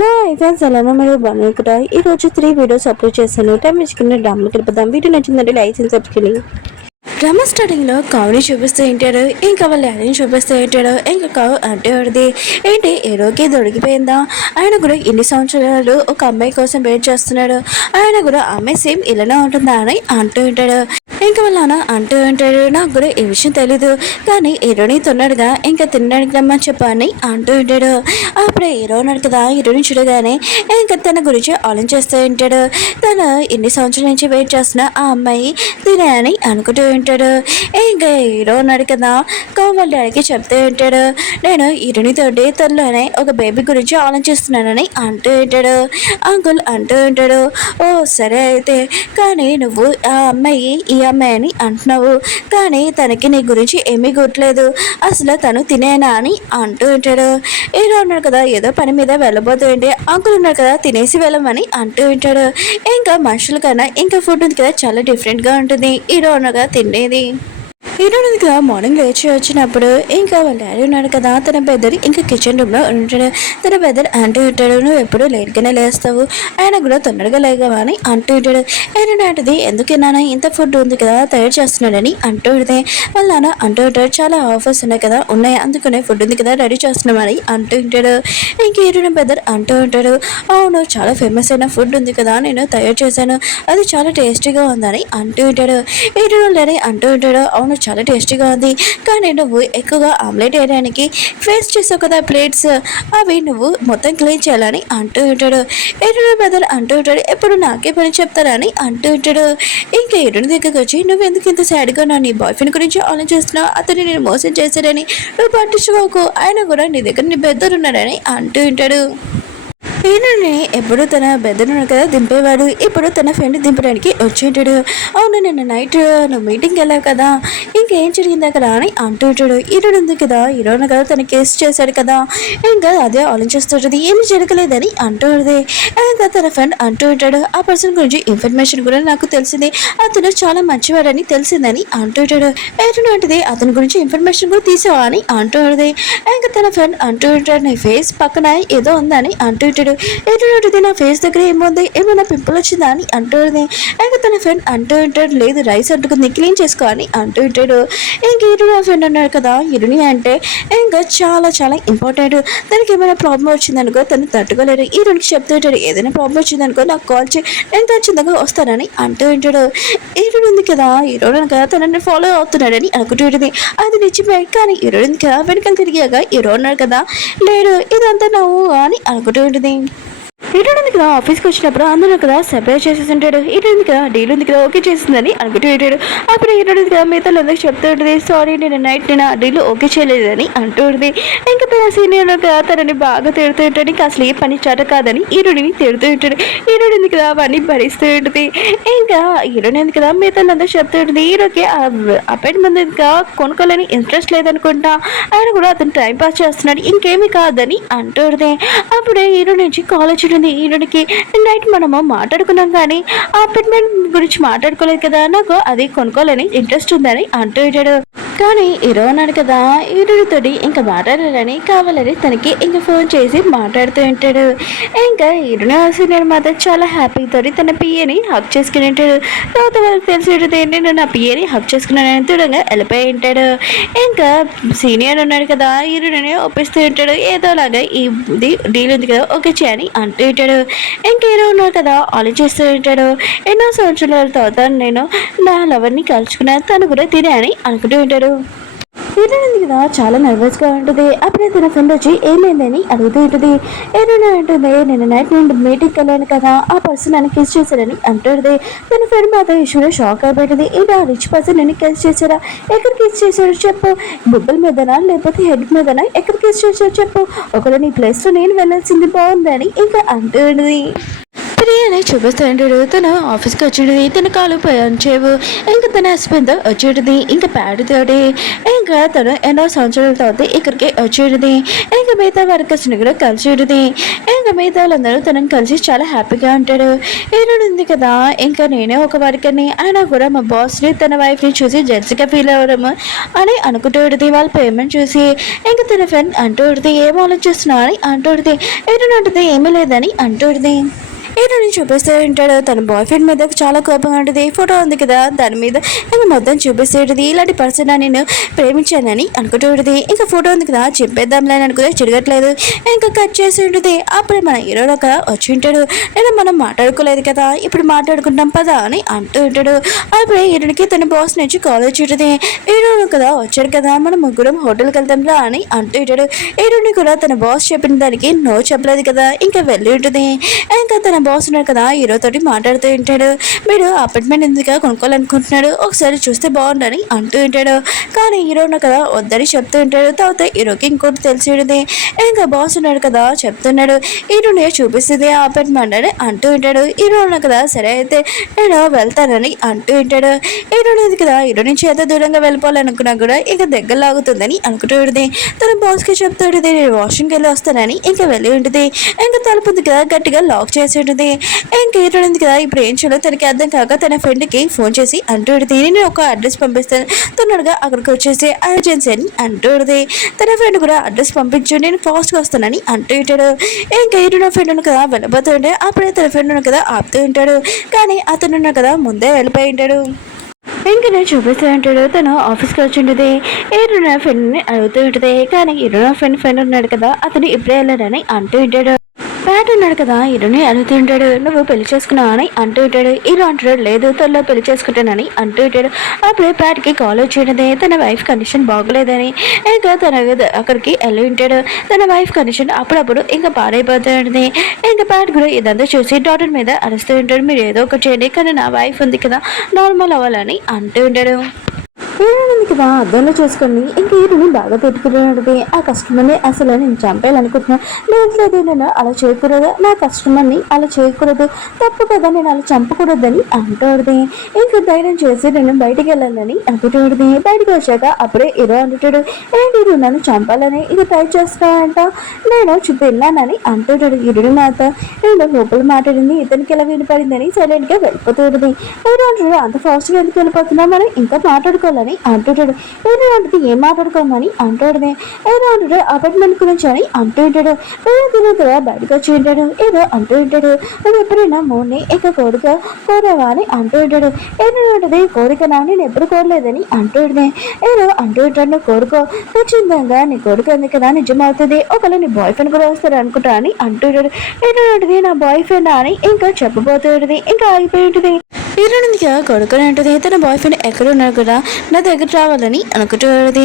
Hello friends, ఎలా మీరు బాగున్నారు కదా. ఈరోజు 3 వీడియోస్ అప్లోడ్ చేశాను. టైం వేసుకున్న డ్రామాకి వెళ్ళిపోదాం. వీడియో నచ్చిందంటే లైక్ చేసి సబ్స్క్రైబ్. డ్రామా స్టార్టింగ్లో కావుని చూపిస్తూ ఉంటాడు, ఇంకా వాళ్ళ డాడీని చూపిస్తూ ఉంటాడు. ఇంకా కావు అంటే వాడిది ఏంటి హీరోకి దొరికిపోయిందా, ఆయన కూడా ఇన్ని సంవత్సరాలు ఒక అమ్మాయి కోసం వెయిట్ చేస్తున్నాడు, ఆయన కూడా అమ్మాయి సేమ్ ఇలానే ఉంటుందా అని అంటూ ఉంటాడు. ఇంకా వాళ్ళ నాన్న అంటూ ఉంటాడు, నాకు కూడా ఈ విషయం తెలీదు, కానీ హీరోని తొన్నాడుగా ఇంకా తినడానికి రమ్మని చెప్పని అంటూ ఉంటాడు. అప్పుడే హీరో ఉన్నాడు కదా, హీరోని చూడగానే ఇంకా తన గురించి ఆలోచిస్తూ ఉంటాడు. తను ఎన్ని సంవత్సరాల నుంచి వెయిట్ చేస్తున్నా ఆ అమ్మాయి తినే అని అనుకుంటూ ఉంటాడు. ఇంకా హీరో ఉన్నాడు కదా, వాళ్ళ డాడీకి చెప్తూ ఉంటాడు, నేను హీరోని తోటి త్వరలోనే ఒక బేబీ గురించి ఆలోచిస్తున్నానని అంటూ ఉంటాడు. అంకుల్ అంటూ ఉంటాడు, ఓ సరే అయితే, కానీ నువ్వు ఆ అమ్మాయి ఈ అమ్మాయి అని అంటున్నావు, కానీ తనకి నీ గురించి ఏమీ గుర్తులేదు, అసలు తను తినేనా అని అంటూ ఉంటాడు. హీరో ఉన్నాడు కదా, ఏదో పని మీద వెళ్ళబోతుంటే అంకుల్ ఉన్నాడు కదా, తినేసి వెళ్ళమని అంటూ ఉంటాడు. ఇంకా మనుషుల కన్నా ఇంకా ఫుడ్ ఉంది కదా, చాలా డిఫరెంట్గా ఉంటుంది హీరో ఉన్నాడు కదా తినేది. హీరోయిన్గా మార్నింగ్ లేచి వచ్చినప్పుడు ఇంకా వాళ్ళ డాడీ ఉన్నాడు కదా, తన పెద్దలు ఇంకా కిచెన్ రూమ్లో ఉంటాడు. తన పెద్దలు అంటూ ఉంటాడు, నువ్వు ఎప్పుడు లేట్గానే లేస్తావు, ఆయన కూడా తొందరగా లేగవా అని అంటూ ఉంటాడు. ఏంటంటే ఎందుకు నాన్న ఇంత ఫుడ్ ఉంది కదా తయారు చేస్తున్నాడని అంటూ ఉంటే వాళ్ళ నాన్న అంటూ ఉంటాడు, చాలా ఆఫర్స్ ఉన్నాయి కదా, ఉన్నాయి అందుకనే ఫుడ్ ఉంది కదా రెడీ చేస్తున్నామని అంటూ ఉంటాడు. ఇంక హీరోయిన్ పెద్దలు అంటూ ఉంటాడు, అవును చాలా ఫేమస్ అయిన ఫుడ్ ఉంది కదా నేను తయారు చేశాను, అది చాలా టేస్టీగా ఉందని అంటూ ఉంటాడు. హీరోయిన్ డాడీ అంటూ ఉంటాడు, అవును చాలా టేస్టీగా ఉంది, కానీ నువ్వు ఎక్కువగా ఆమ్లెట్ వేయడానికి వేస్ట్ చేసావు కదా ప్లేట్స్, అవి నువ్వు మొత్తం క్లీన్ చేయాలని అంటూ ఉంటాడు. ఎరుడు బదులు అంటూ ఉంటాడు, ఎప్పుడు నాకే పని చెప్తారని అంటూ ఉంటాడు. ఇంకా ఎరుడు దగ్గరికి వచ్చి, నువ్వు ఎందుకు ఇంత సాడ్గా నా నీ బాయ్ ఫ్రెండ్ గురించి ఆలోచిస్తున్నావు, అతన్ని నేను మోసం చేశాడని నువ్వు పట్టించుకోకు, ఆయన కూడా నీ దగ్గర నీ బెద్దరు ఉన్నాడని అంటూ ఉంటాడు. ఈయనని ఎప్పుడు తన బెదను కదా దింపేవాడు, ఇప్పుడు తన ఫ్రెండ్ దింపడానికి వచ్చేటాడు. అవును నిన్న నైట్ నువ్వు మీటింగ్కి వెళ్ళావు కదా, ఇంకేం జరిగింది అక్కడ అని అంటూ ఉంటాడు. ఈరోడు ఉంది కదా, ఈరోజు కదా తన కేసు చేశాడు కదా, ఇంకా అదే ఆలోచిస్తుంటుంది, ఏమి జరగలేదని అంటూ ఉంటుంది. ఇంకా తన ఫ్రెండ్ అంటూ ఉంటాడు, ఆ పర్సన్ గురించి ఇన్ఫర్మేషన్ కూడా నాకు తెలిసింది, అతను చాలా మంచివాడని తెలిసిందని అంటూ ఉంటాడు. ఏంటంటే అతని గురించి ఇన్ఫర్మేషన్ కూడా తీసావా అని అంటూ ఉంటుంది. ఇంకా తన ఫ్రెండ్ అంటూ ఉంటాడు, నీ ఫేస్ పక్కన ఏదో ఉందని అంటూ ఉంటాడు. ఏంటంటే నా ఫేస్ దగ్గర ఏముంది, ఏమైనా పింపుల్ వచ్చిందా అని అంటుంది. ఇంకా తన ఫ్రెండ్ అంటూ ఉంటాడు, లేదు రైస్ అంటుకుంది క్లీన్ చేసుకో అని అంటూ ఉంటాడు. ఇంక హీరోని ఫ్రెండ్ అన్నాడు కదా, హీరోని అంటే ఇంకా చాలా చాలా ఇంపార్టెంట్, తనకి ఏమైనా ప్రాబ్లం వచ్చిందనుకో తను తట్టుకోలేడు, హీరోనికి చెప్తూ ఉంటాడు, ఏదైనా ప్రాబ్లం వచ్చిందనుకో నాకు కాల్ చేయి, నేను ఖచ్చితంగా వస్తానని అంటూ ఉంటాడు. హీరోని ఉంది కదా, హీరోని కదా తనని ఫాలో అవుతున్నాడని అనుకుంటూ ఉంటుంది. అది నిజమే, కానీ హీరోని కదా వెనకాల తిరిగాక హీరో అన్నాడు కదా, లేడు ఇదంతా నవ్వు అని అనుకుంటూ ఉంటుంది. హీరోయిన్ కదా ఆఫీస్కి వచ్చినప్పుడు అందరూ కదా సర్ప్రైజ్ చేసేసి ఉంటాడు. హీరోయిన్ కదా డీల్ ఉంది కదా ఓకే చేసిందని అనుకుంటూ ఉంటాడు. అప్పుడు హీరోయిన్ కదా మిగతా అందరికి చెప్తూ ఉంటుంది, సారీ నేను నైట్ నేను ఆ డీల్ ఓకే చేయలేదని అంటూ ఉంటుంది. ఇంకా తన సీనియర్ కదా తనని బాగా తిడుతూ ఉంటాడు, ఇంకా అసలు ఏ పని చాట కాదని హీరోయిన్ తిడుతూ ఉంటాడు. హీరోయిన్ కదా అవన్నీ భరిస్తూ ఉంటుంది. ఇంకా హీరోయిన్ కదా మిగతా అందరికి చెప్తూ ఉంటుంది, హీరోకి అపాయింట్మెంట్ ఇంకా కొనుక్కోవాలని ఇంట్రెస్ట్ లేదనుకుంటా, ఆయన కూడా అతను టైం పాస్ చేస్తున్నాడు, ఇంకేమీ కాదని అంటూ ఉంటుంది. అప్పుడే హీరో నుంచి కాల్ వచ్చింది. హీరోకి నైట్ మనము మాట్లాడుకున్నాం, కానీ ఆ అపార్ట్మెంట్ గురించి మాట్లాడుకోలేదు కదా, నాకు అది కొనుక్కోవాలని ఇంట్రెస్ట్ ఉందని అంటూ ఉంటాడు. కానీ హీరో అన్నాడు కదా, హీరోతోటి ఇంకా మాట్లాడాలని కావాలని తనకి ఇంకా ఫోన్ చేసి మాట్లాడుతూ ఉంటాడు. ఇంకా హీరోని సీనియర్ మాత్రం చాలా హ్యాపీతో తన పిఏని హక్ చేసుకుని ఉంటాడు. తర్వాత వాళ్ళకి తెలిసి ఉంటుంది, నేను నా పిఏని హక్ చేసుకున్నానని దూరంగా వెళ్ళిపోయి ఉంటాడు. ఇంకా సీనియర్ ఉన్నాడు కదా, హీరోని ఒప్పిస్తూ ఉంటాడు, ఏదోలాగా ఈ డీల్ ఉంది కదా ఓకే చేయని అంటూ ఉంటాడు. ఇంకా హీరో ఉన్నాడు కదా ఆలోచిస్తూ ఉంటాడు, ఎన్నో సంవత్సరాల తర్వాత నేను నా లవర్ని కలుసుకున్నాను, తను కూడా తినే అని అనుకుంటూ ఉంటాడు. హీరోయిన్ కదా చాలా నర్వస్గా ఉంటుంది. అప్పుడే తన ఫ్రెండ్ వచ్చి ఏమైందని అడుగుతూ ఉంటుంది. ఏదైనా అంటుంది, నేను నైట్ నుండి మీటింగ్కి వెళ్ళాను కదా, ఆ పర్సన్ నన్ను కిస్ చేశారని అంటుంది. తన ఫ్రెండ్ మాత్రం ఇష్యూలో షాక్ అయిపోయింది, ఇలా రిచ్ పర్సన్ నేను కిస్ చేశారా, ఎక్కడ కిస్ చేశారు చెప్పు, బుబ్బల మీదనా లేకపోతే హెడ్ మీదనా, ఎక్కడ కిస్ చేశారు చెప్పు, ఒకవేళ నీ ప్లేస్లో నేను వెళ్ళాల్సింది బాగుందని ఇంకా అంటుంది. ఇది అని చూపిస్తూ ఉంటాడు. తను ఆఫీస్కి వచ్చేది, తన కాలు పనిచేవు, ఇంకా తన హస్బెండ్తో వచ్చేది, ఇంకా ప్యాడ్తోటి, ఇంకా తను ఎన్నో సంవత్సరాల తర్వాత ఇక్కడికి వచ్చేది, ఇంకా మిగతా వర్కర్స్ని కూడా కలిసేది, ఇంకా మిగతా వాళ్ళందరూ తనని కలిసి చాలా హ్యాపీగా ఉంటాడు. ఈరోజు ఉంది కదా, ఇంకా నేనే ఒక వర్కర్ని, అయినా కూడా మా బాస్ని తన వైఫ్ని చూసి జెల్సీగా ఫీల్ అవ్వడము అని అనుకుంటూ వాళ్ళ పేమెంట్ చూసి, ఇంకా తన ఫ్రెండ్ అంటూ ఏం ఆలోచిస్తున్నావు అని అంటూ ఏదో ఏమీ లేదని అంటూ ఏదో చూపిస్తూ ఉంటాడు. తన బాయ్ ఫ్రెండ్ మీద చాలా కోపంగా ఉంటుంది. ఫోటో ఉంది కదా, దాని మీద ఇంకా మొత్తం చూపిస్తూ ఉంటుంది. ఇలాంటి పర్సన్ నేను ప్రేమించానని అనుకుంటూ ఉంటుంది. ఇంకా ఫోటో ఉంది కదా, చెప్పేద్దాంలే అని అనుకుంటే చిరగట్లేదు, ఇంకా కట్ చేసి ఉంటుంది. అప్పుడే మన హీరో ఒక వచ్చి ఉంటాడు. నేను మనం మాట్లాడుకోలేదు కదా, ఇప్పుడు మాట్లాడుకుంటాం పదా అని అంటూ ఉంటాడు. అప్పుడే హీరోకి తన బాస్ నుంచి కాల్ వచ్చి ఉంటుంది. హీరో కదా వచ్చాడు కదా, మనం ముగ్గురం హోటల్కి వెళ్తాంలా అని అంటూ ఉంటాడు. హీరోని కూడా తన బాస్ చెప్పిన దానికి నో చెప్పలేదు కదా, ఇంకా వెళ్ళి ఉంటుంది. ఇంకా తన బాస్ ఉన్నాడు కదా, హీరోతోటి మాట్లాడుతూ ఉంటాడు. మీరు అపార్ట్మెంట్ ఎందుకు కొనుక్కోవాలనుకుంటున్నాడు, ఒకసారి చూస్తే బాగుండని అంటూ ఉంటాడు. కానీ హీరో ఉన్నాడు కదా వద్దని చెప్తూ ఉంటాడు. తర్వాత హీరోకి ఇంకోటి తెలిసి ఉంటుంది. ఇంకా బాస్ ఉన్నాడు కదా చెప్తున్నాడు, హీరోని చూపిస్తుంది ఆ అపార్ట్మెంట్ అని అంటూ ఉంటాడు. హీరో ఉన్నాడు కదా సరే అయితే నేను వెళ్తానని అంటూ ఉంటాడు. హీరోని ఉంది కదా, హీరో నుంచి ఎంత దూరంగా వెళ్ళిపోవాలనుకున్నా కూడా ఇక దగ్గర లాగుతుందని అనుకుంటూ ఉంటుంది. తన బాస్కి చెప్తూ ఉంటుంది, నేను వాష్రూమ్కి వెళ్ళి వస్తానని ఇంకా వెళ్ళి ఉంటుంది. ఇంకా తలుపు ఉంది కదా గట్టిగా లాక్ చేసి ఉంటుంది. ఇంకా ఏటుంది కదా, ఇప్పుడు ఏం చేయాలో తనకి అర్థం కాక తన ఫ్రెండ్కి ఫోన్ చేసి అంటూ నేను ఒక అడ్రస్ పంపిస్తాను, తొందరగా అక్కడికి వచ్చేసి ఎమర్జెన్సీ అని అంటూ తన ఫ్రెండ్ కూడా అడ్రస్ పంపించు, నేను ఫాస్ట్గా వస్తానని అంటూ ఉంటాడు. ఇంకా ఏడు నా ఫ్రెండ్ కదా వెళ్ళిపోతూ ఉంటే అప్పుడే తన ఫ్రెండ్ కదా ఆపుతూ ఉంటాడు. కానీ అతను కదా ముందే వెళ్ళిపోయి ఉంటాడు. ఇంకా నేను చూపిస్తూ ఉంటాడు. తను ఆఫీస్కి వచ్చి ఉంటుంది. ఏడు నా ఫ్రెండ్ని అడుగుతూ ఉంటుంది. కానీ ఏడు నా ఫ్రెండ్ ఉన్నాడు కదా, అతను ఇప్పుడే వెళ్ళాడని అంటూ ఉంటాడు. ప్యాట్ ఉన్నాడు కదా, హీరోని అడుగుతుంటాడు, నువ్వు పెళ్లి చేసుకున్నావు అని అంటూ ఉంటాడు. హీరో అంటాడు, లేదు త్వరలో పెళ్లి చేసుకుంటానని అంటూ ఉంటాడు. అప్పుడే ప్యాట్కి కాల్ వచ్చేది, తన వైఫ్ కండిషన్ బాగోలేదని. ఇంకా తన అక్కడికి వెళ్ళి ఉంటాడు. తన వైఫ్ కండిషన్ అప్పుడప్పుడు ఇంకా పాడైపోతూ ఉంటుంది. ఇంకా ప్యాట్ కూడా ఇదంతా చూసి డాక్టర్ మీద అరుస్తూ ఉంటాడు, మీరు ఏదో ఒకటి చేయండి, కానీ నా వైఫ్ ఉంది కదా నార్మల్ అవ్వాలని అంటూ ఉంటాడు. ఏమైంది కదా అద్దంలో చూసుకొని ఇంకా హీరోని బాగా తిట్టుకుంటున్నది. ఆ కస్టమర్ని అసలు నేను చంపేయాలనుకుంటున్నాను, లేదు నేను అలా చేయకూడదు, నా కస్టమర్ని అలా చేయకూడదు, తప్పు కదా, నేను అలా చంపకూడదని అంటుంది. ఇంకా ధైర్యం చేసి నేను బయటికి వెళ్ళాలని అనుకుంటుంది. బయటకు వచ్చాక అప్పుడే హీరో అంటాడు, ఏంటి హీరో నన్ను చంపాలని ఇది ట్రై చేస్తానంట, నేను వెళ్ళానని అంటుంటాడు. హీరోని మాట నేను లోపల మాట్లాడింది ఇతనికి ఎలా వినపడిందని సైలెంట్గా వెళ్ళిపోతుంది. హీరో అంటాడు, అంత ఫాస్ట్గా ఎందుకు వెళ్ళిపోతున్నా, మనం ఇంకా మాట్లాడుకోవాలని అంటుంటాడు. ఏదో అంటే ఏం మాట్లాడుకోమని అంటాడుదే. ఏదో అంటాడు అపార్ట్మెంట్ గురించి అని అంటుంటాడు. తిరుగుతుగా బయటకు వచ్చి ఉంటాడు. ఏదో అంటూ ఉంటాడు, నువ్వు ఎప్పుడైనా మోన్ని ఇక కోరావా అని అంటూ ఉంటాడు. ఏదో ఉంటుంది కోరికనా, నేను ఎప్పుడు కోరలేదని అంటుండే. ఏదో అంటూ ఉంటాడు, నువ్వు కోరుకో, ఖచ్చితంగా నీ కోరిక ఉంది కదా నిజమవుతుంది, ఒకవేళ నీ బాయ్ ఫ్రెండ్ కూడా వస్తారు అనుకుంటా అని అంటుంటాడు. ఏదో ఉంటుంది నా బాయ్ ఫ్రెండ్ అని ఇంకా చెప్పబోతుంది. ఇంకా ఆగిపోయి ఉంటుంది. హీరోనిగా కొడుకుని అంటుంది, తన బాయ్ ఫ్రెండ్ ఎక్కడ ఉన్నారు కదా నా దగ్గర రావాలని అనుకుంటుంది.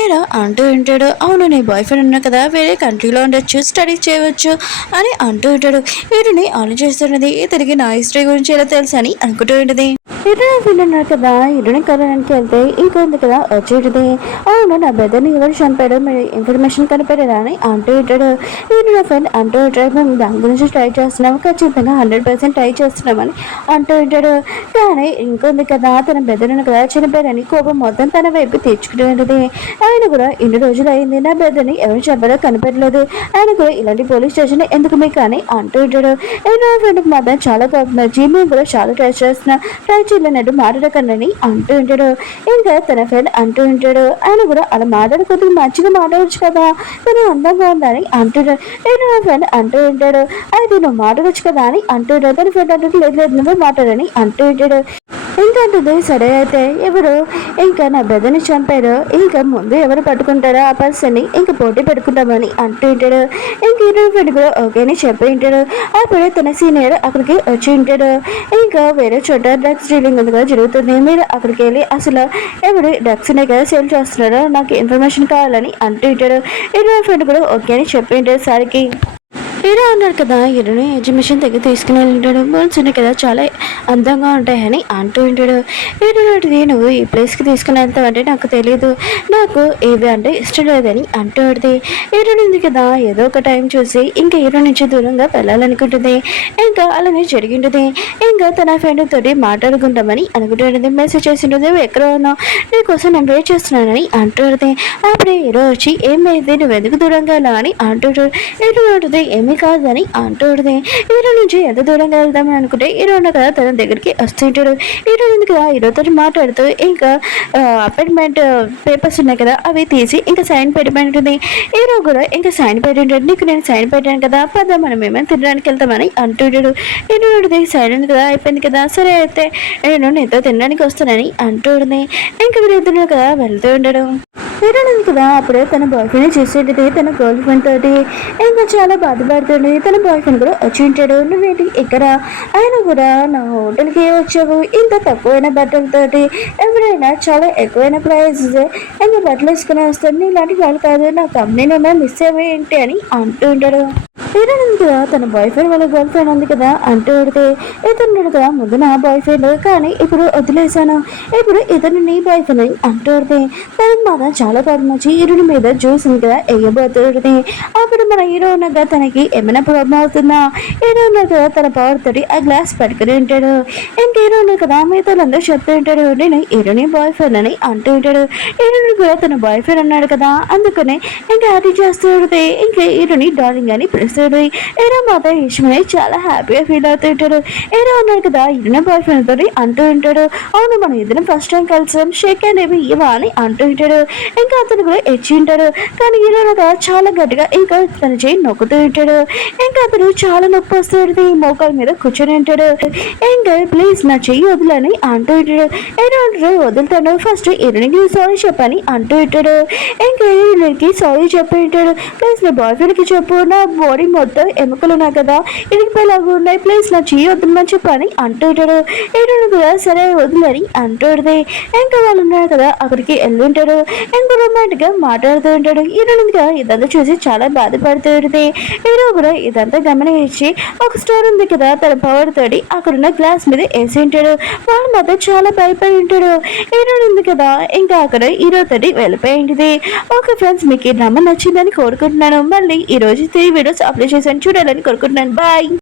ఏదో అంటూ ఉంటాడు, అవును నీ బాయ్ ఫ్రెండ్ ఉన్నా కదా వేరే కంట్రీలో ఉండొచ్చు, స్టడీ చేయవచ్చు అని అంటూ ఉంటాడు. హీరోని ఆలోచిస్తున్నది, ఇతనికి నా హిస్టరీ గురించి ఎలా తెలుసు అని అనుకుంటూ ఉంటుంది. హీరోని ఫ్రెండ్ ఉన్నారు కదా, హీరోని కలవడానికి వెళ్తే ఇంకొంది కదా వచ్చేది, అవును నా బ్రదర్ని ఎవరు చంపాడో మీరు ఇన్ఫర్మేషన్ కనిపెట్టారా అని అంటూ ఉంటాడు. హీరో ఫ్రెండ్ అంటూ ఉంటాడు, మేము దాని గురించి ట్రై చేస్తున్నాము, ఖచ్చితంగా 100% ట్రై చేస్తున్నామని అంటూ ఉంటాడు. కానీ ఇంకొంది కదా, తన బ్రదర్ని కదా చనిపోయారని కోపం మొత్తం తన వైపు తెచ్చుకుంటూ ఉంటుంది. ఆయన కూడా ఇన్ని రోజులు అయింది, నా బ్రదర్ని ఎవరు చంపారో కనిపెట్టలేదు, ఆయన కూడా ఇలాంటి పోలీస్ స్టేషన్ ఎందుకు మీకు అని అంటూ ఉంటాడు. హీరో ఫ్రెండ్కి మాత్రం చాలా కోపం వచ్చి మేము కూడా చాలా ట్రై చేస్తున్నాం, ట్రై చేయలేనట్టు మాట్లాడకండి అంటూ ఉంటాడు. ఇంకా తన ఫ్రెండ్ అంటూ ఉంటాడు, ఆయన కూడా అలా మాట్లాడుకుంటూ మంచిగా మాట్లాడవచ్చు కదా, తను అందంగా ఉందని అంటుంటాడు. నేను నా ఫ్రెండ్ అంటూ ఉంటాడు, అయితే నువ్వు మాట్లాడవచ్చు కదా అని అంటుంటాడు. తన ఫ్రెండ్ అంటూ లేదు నువ్వే మాట్లాడని అంటూ ఉంటాడు. ఇంకంటుంది, సరే అయితే ఎవరు ఇంకా నా బ్రదర్ని చంపారో ఇంకా ముందు ఎవరు పట్టుకుంటారో ఆ పర్సన్ని ఇంకా పోటీ పెట్టుకుంటామని అంటూ ఉంటాడు. ఇంక హీరో ఫ్రెండ్ కూడా ఓకే అని చెప్పి ఉంటాడు. అప్పుడే తన సీనియర్ అక్కడికి వచ్చి ఉంటాడు. ఇంకా వేరే చోట డ్రగ్స్ డీలింగ్ ఉంది కదా జరుగుతుంది, మీరు అక్కడికి వెళ్ళి అసలు ఎవరు డ్రగ్స్ని కదా సేల్ చేస్తున్నారో నాకు ఇన్ఫర్మేషన్ కావాలని అంటూ ఉంటాడు. హీరో ఫ్రెండ్ కూడా ఓకే అని చెప్పి ఉంటాడు సార్కి. హీరో అన్నాడు కదా హీరోని ఎగ్జిబిషన్ దగ్గర తీసుకుని ఉంటాడు బోన్స్ ఉన్నాయి కదా చాలా అందంగా ఉంటాయని అంటూ ఉంటాడు. హీరోని నువ్వు ఈ ప్లేస్కి తీసుకుని వెళ్తావంటే నాకు తెలియదు, నాకు ఏవి అంటే ఇష్టం లేదని అంటూ ఉంటుంది. హీరోని ఉంది కదా ఏదో ఒక టైం చూసి ఇంకా హీరో నుంచి దూరంగా వెళ్ళాలనుకుంటుంది. ఇంకా అలానే జరిగింటుంది. ఇంకా తన ఫ్రెండ్ తోటి మాట్లాడుకుంటామని అనుకుంటుంది. మెసేజ్ చేసి ఉంటుంది, నువ్వు ఎక్కడ ఉన్నావు, నీకోసం నేను వెయిట్ చేస్తున్నానని అంటుంది. అప్పుడే హీరో వచ్చి ఏమైంది, నువ్వు ఎందుకు దూరంగా వెళ్ళావు అని అంటుంటాడు. హీరో ఉంటుంది ఏమీ కాదని అంటుంది. హీరో నుంచి ఎంత దూరంగా వెళ్దామని అనుకుంటే హీరో ఉన్న కదా తన దగ్గరికి వస్తుంటాడు. హీరో ఉంది కదా హీరోతో మాట్లాడుతూ ఇంకా అపాయింట్మెంట్ పేపర్స్ ఉన్నాయి కదా అవి తీసి ఇంకా సైన్ పెట్టమంటుంది. హీరో కూడా ఇంకా సైన్ పెట్టింటాడు. నీకు నేను సైన్ పెట్టాను కదా పద మనం ఏమైనా తినడానికి వెళ్తామని అంటుంటాడు. హీరో సైన్ ఉంది కదా అయిపోయింది కదా సరే అయితే నేను నీతో తినడానికి వస్తానని అంటుంది. ఇంకా మీరు ఇద్దరు కదా వెళ్తూ ఉండడం హీరోయిన్ కదా అప్పుడే తన బాయ్ ఫ్రెండ్ చూసేది తన గర్ల్ ఫ్రెండ్ తోటి ఇంకా చాలా బాధపడుతుంది. తన బాయ్ ఫ్రెండ్ కూడా వచ్చి ఉంటాడు. నువ్వేంటి ఇక్కడ ఆయన కూడా నా హోటల్కి వచ్చావు ఇంత తక్కువైన బట్టలతోటి, ఎవరైనా చాలా ఎక్కువైన ప్రైస్ ఇంకా బట్టలు వేసుకుని వస్తాడు, నీ ఇలాంటి వాళ్ళు కాదు, నా కంపెనీని ఏమైనా మిస్ అయ్యే ఏంటి అని అంటూ ఉంటాడు. హీరోయిన్ కదా తన బాయ్ ఫ్రెండ్ వాళ్ళ గర్ల్ ఫ్రెండ్ ఉంది కదా అంటూ పెడితే ఇతను కదా ముందు నా బాయ్ ఫ్రెండ్ కానీ ఇప్పుడు వదిలేశాను, ఇప్పుడు ఇతను నీ బాయ్ ఫ్రెండ్ అని అంటూ పెడితే తనకు మాత్రం చాలా ప్రాబ్లం వచ్చి హీరోయిన్ మీద జ్యూస్ ఉంది కదా వేయబోతుంది. అప్పుడు మన హీరో ఉన్నగా తనకి ఏమైనా ప్రాబ్లం అవుతుందా, హీరో ఉన్న కదా తన పవర్ తోటి ఆ గ్లాస్ పట్టుకుని ఉంటాడు. ఇంక హీరో ఉన్న కదా మిగతా అందరూ చెప్తూ ఉంటాడు నేను హీరోని బాయ్ ఫ్రెండ్ అని అంటూ ఉంటాడు. హీరోయిన్ కూడా తన బాయ్ ఫ్రెండ్ అన్నాడు కదా అందుకనే ఇంకా అది చేస్తూ ఉంటే ఇంకా హీరోని డార్లింగ్ అని పిలుస్తాడు. హీరో మాత్రం ఇష్టమని చాలా హ్యాపీగా ఫీల్ అవుతూ ఉంటాడు. హీరో ఉన్నాడు కదా హీరోని బాయ్ ఫ్రెండ్ తోటి అంటూ ఉంటాడు అవును మనం ఇద్దరం ఫస్ట్ టైం కలిసాం షేక్ అనేవి ఇవా అని అంటూ ఉంటాడు. ఇంకా అతను కూడా ఎచ్చి ఉంటాడు కానీ హీరో కదా చాలా గట్టిగా ఇంకా తన చేయి నొక్కుతూ ఉంటాడు. ఇంకా అతను చాలా నొప్పి వస్తుంది మోకాల మీద కూర్చొని ఉంటాడు. ఇంకా ప్లీజ్ నా చెయ్యి వదిలని అంటూ ఉంటాడు. హీరో అంటారు వదులుతాను ఫస్ట్ హీరోనికి సారీ చెప్పని అంటూ ఉంటాడు. ఇంకా హీరోకి సారీ చెప్పి ఉంటాడు ప్లీజ్ నా బాయ్ ఫ్రెండ్కి చెప్పు, నా బాడీ మొత్తం ఎముకలు ఉన్నాయి కదా ఇరిగిపోయేలాగా ఉన్నాయి, ప్లీజ్ నా చెయ్యి వదలమని చెప్పని అంటూ ఉంటాడు. హీరో కూడా సరే వదిలని అంటుంది. ఇంకా వాళ్ళు ఉన్నారు కదా అక్కడికి వెళ్ళి ఉంటాడు. ఇంకా రొమాంటిక్ గా మాట్లాడుతూ ఉంటాడు. హీరో కదా ఇదంతా చూసి చాలా బాధపడుతూ ఉంటుంది. హీరో కూడా ఇదంతా గమనించి ఒక స్టోర్ ఉంది కదా తన పవర్ తోటి అక్కడున్న గ్లాస్ మీద వేసి ఉంటాడు. వాళ్ళు మాత్రం చాలా భయపడి ఉంటాడు. హీరో ఉంది కదా ఇంకా అక్కడ హీరో తోటి వెళ్ళిపోయింది. ఓకే ఫ్రెండ్స్ మీకు ఈ డ్రామా నచ్చిందని కోరుకుంటున్నాను. మళ్ళీ ఈ రోజు 3 వీడియోస్ అప్లోడ్ చేశాను చూడాలని కోరుకుంటున్నాను. బాయ్.